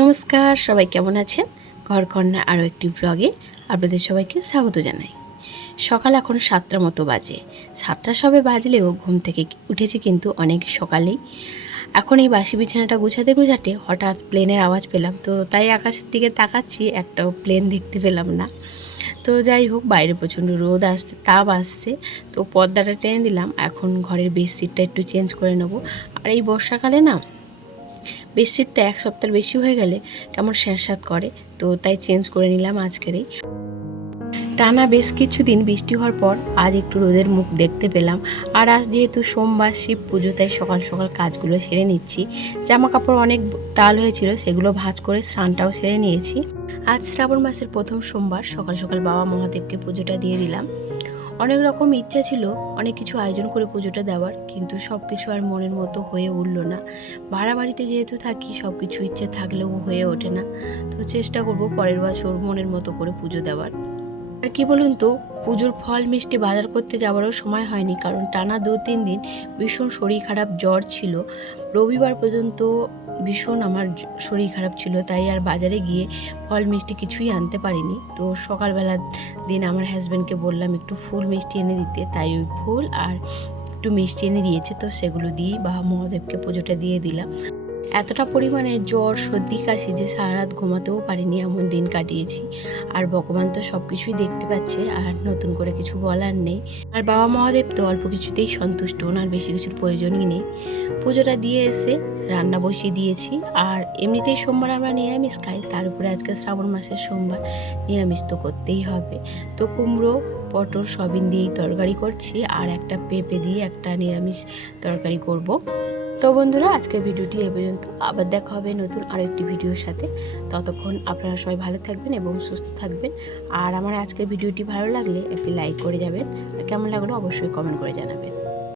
নমস্কার, সবাই কেমন আছেন? ঘর ঘরকন্যা আরও একটি ব্লগে আপনাদের সবাইকে স্বাগত জানাই। সকাল এখন সাতটা মতো বাজে। সাতটা সবে বাজলেও ঘুম থেকে উঠেছি কিন্তু অনেক সকালেই। এখন এই বাসি বিছানাটা গুছাতে গুছাতে হঠাৎ প্লেনের আওয়াজ পেলাম। তো তাই আকাশের দিকে তাকাচ্ছি, একটাও প্লেন দেখতে পেলাম না। তো যাই হোক, বাইরে প্রচণ্ড রোদ আসছে, তাপ আসছে। তো পর্দাটা টেনে দিলাম, এখন ঘরের বেডশিটটা একটু চেঞ্জ করে নেব। আর এই বর্ষাকালে না বেডশিটটা এক সপ্তাহের বেশি হয়ে গেলে কেমন স্যাঁতস্যাঁত করে? তো তাই চেঞ্জ করে নিলাম আজকেরই টানা বেশ কিছুদিন বৃষ্টি হওয়ার পর আজ একটু রোদের মুখ দেখতে পেলাম। আর আজ যেহেতু সোমবার, শিব পুজো, তাই সকাল সকাল কাজগুলো সেরে নিচ্ছি। জামা কাপড় অনেক টাল হয়েছিল, সেগুলো ভাঁজ করে স্নানটাও সেরে নিয়েছি। আজ শ্রাবণ মাসের প্রথম সোমবার সকাল সকাল বাবা মহাদেবকে পুজোটা দিয়ে দিলাম। অনেক রকম ইচ্ছা ছিল, অনেক কিছু আয়োজন করে পুজোটা দেওয়ার, কিন্তু সব কিছু আর মনের মতো হয়ে উঠল না। ভাড়া বাড়িতে যেহেতু থাকি সব কিছু ইচ্ছা থাকলেও হয়ে ওঠে না। তো চেষ্টা করব পরের বছর মনের মতো করে পুজো দেওয়ার। আর কি বলুন তো, পুজোর ফল মিষ্টি বাজার করতে যাওয়ারও সময় হয়নি, কারণ টানা দু তিন দিন ভীষণ শরীর খারাপ জ্বর ছিল। রবিবার পর্যন্ত ভীষণ আমার শরীর খারাপ ছিল, তাই আর বাজারে গিয়ে ফল মিষ্টি কিছুই আনতে পারিনি। তো সকালবেলা দিন আমার হাজব্যান্ডকে বললাম, একটু ফুল মিষ্টি এনে দিতে। তাই ওই ফুল আর একটু মিষ্টি এনে দিয়েছে, তো সেগুলো দিয়েই বা মহাদেবকে পুজোটা দিয়ে দিলাম। এতটা পরিমাণে জ্বর, সর্দি, কাশি যে সারা রাত ঘুমাতেও পারিনি, এমন দিন কাটিয়েছি। আর ভগবান তো সব কিছুই দেখতে পাচ্ছে, আর নতুন করে কিছু বলার নেই। আর বাবা মহাদেব তো অল্প কিছুতেই সন্তুষ্ট ওনার বেশি কিছুর প্রয়োজনই নেই। পুজোটা দিয়ে এসে রান্না বসিয়ে দিয়েছি, আর এমনিতেই সোমবার আমরা নিরামিষ খাই, তার উপরে আজকে শ্রাবণ মাসের সোমবার নিরামিষ তো করতেই হবে। তো কুমড়ো পটল সবিন দিয়েই তরকারি করছি আর একটা পেঁপে দিয়ে একটা নিরামিষ তরকারি করব। তো বন্ধুরা, আজকের ভিডিওটি এ পর্যন্ত। আবার দেখা হবে নতুন আরও একটি ভিডিওর সাথে। ততক্ষণ আপনারা সবাই ভালো থাকবেন এবং সুস্থ থাকবেন। আর আমার আজকের ভিডিওটি ভালো লাগলে একটি লাইক করে যাবেন। আর কেমন লাগল অবশ্যই কমেন্ট করে জানাবেন।